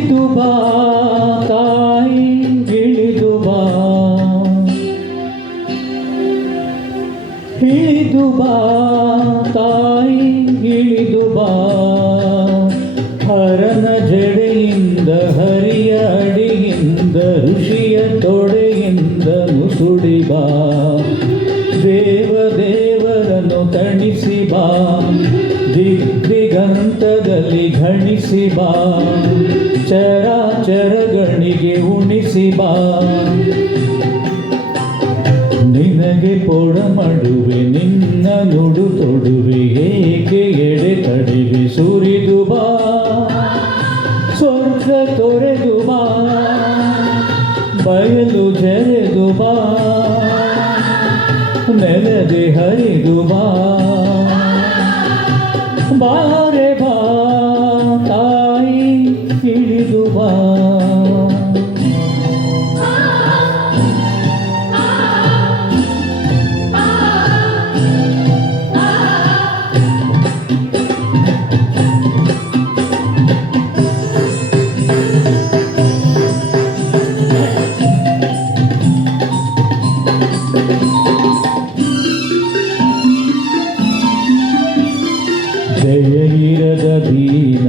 ಇಳಿದು ಬಾ, ತಾಯಿ ಬಾ. ಇಳಿದು ಬಾ, ತಾಯಿ ಇಳಿದು ಬಾ. ಹರನ ಜಡೆಯಿಂದ, ಹರಿಯ ಅಡಿಯಿಂದ, ಋಷಿಯ ತೊಡೆಯಿಂದ ಮುಸುಡಿ ಬಾ. ದೇವ ದೇವರನ್ನು ತಣಿಸಿ ಬಾ. ದಿಗ್ದಿಗಂತದಲ್ಲಿ ಘಣಿಸಿ ಬಾ. ಚರಾಚರಗಳಿಗೆ ಉಣಿಸಿ ಬಾ. ನಿನಗೆ ಪೊಡ ಮಾಡುವೆ, ನಿನ್ನ ನುಡು ತೊಡುವೆ, ಏಕೆ ಎಡೆ ತಡಿವೆ, ಸುರಿದು ಬಾ. ಸ್ವರ್ಗ ತೊರೆದು ಬಾ. ಬಯಲು ಜರೆದು ಬಾ. ನೆಲದೆ ಹರಿದು ಬಾ. ಬಾರೆ ಬಾ. ಜಯ ಇರದ ದೀನ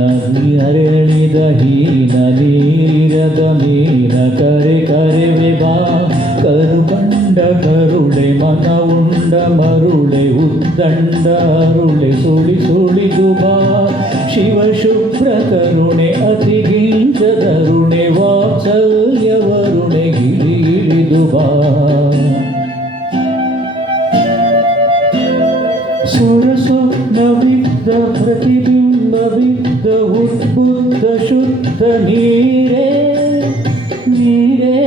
ಹರಣಿದ ಹೀನ ನೀರದ ಮೀನ ಕರೆ ಕರೆವೆ ಬಾ ಕರುಕಂಡ ಕರುಳೆ ಮನ ಉಂಡ ಮರುಳೆ ಉದ್ದಂಡ ಅರುಳೆ ಸುಳಿ ಸುಳಿದು ಬಾ ಶಿವ ಶುಭ್ರ ಕರುಣೆ ಅತಿ ಗಿಂಚದರುಣೆ ವಾತ್ಸಲ್ಯವರುಣೆ ಗಿಳಿ ಇಳಿದು ಬಾ ಸ್ವರಸ್ವಪ್ನವಿದ್ದ ಪ್ರತಿಬಿಂಬವಿದ್ದ ಉದ್ಬುದ್ಧ ಶುದ್ಧ ನೀರೇ ನೀರೇ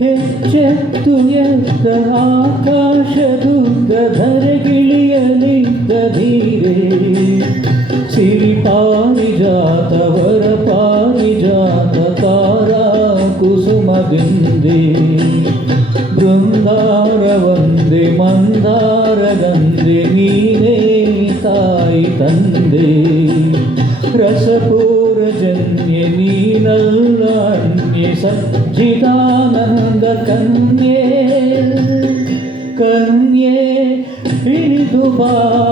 ಹೆಚ್ಚೆತ್ತು ಎದ್ದ ಆಕಾಶದುದ್ದ ಧರೆಗಿಳಿಯಲಿದ್ದ രസപൂരജന്യ നീനല്ലാണ്യ സച്ചിദാനന്ദ കന്യേ കന്യേ ഇതുപാതായി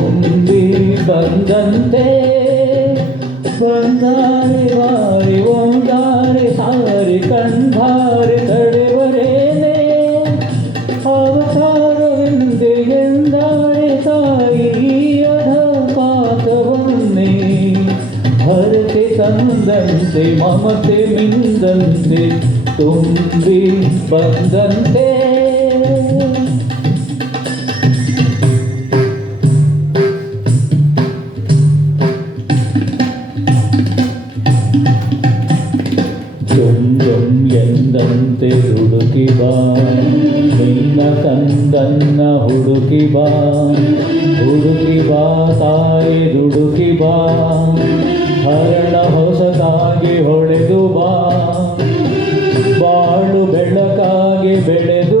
ತುಂಬಿ ಬಂದಂತೆ ಬಂದಾರೆ ಬಾರಿ ಒಂದಾರೆ ಸಾರಿ ಕಂಡಾರೆ ತಡೆವರೇನೆ ಅವತಾರವೆಂದೆ ಎಂದಾರೆ ತಾಯಿಯದ ಪಾತವನ್ನೇ ಹರತೆ ತಂದಂತೆ ಮಮತೆ ಮಿಂದಂತೆ ತುಂಬಿ ಬಂದಂತೆ ಎಂದಂತೆ ಹುಡುಕಿ ಬಾ. ನಿನ್ನ ಕಂದನ್ನ ಹುಡುಕಿ ಬಾ. ಹುಡುಕಿ ಬಾ, ತಾಯಿ ದುಡುಕಿ ಬಾ. ಹರಣ ಹೊಸದಾಗಿ ಹೊಳೆದು ಬಾ. ಬಾಳು ಬೆಳಕಾಗಿ ಬೆಳೆದು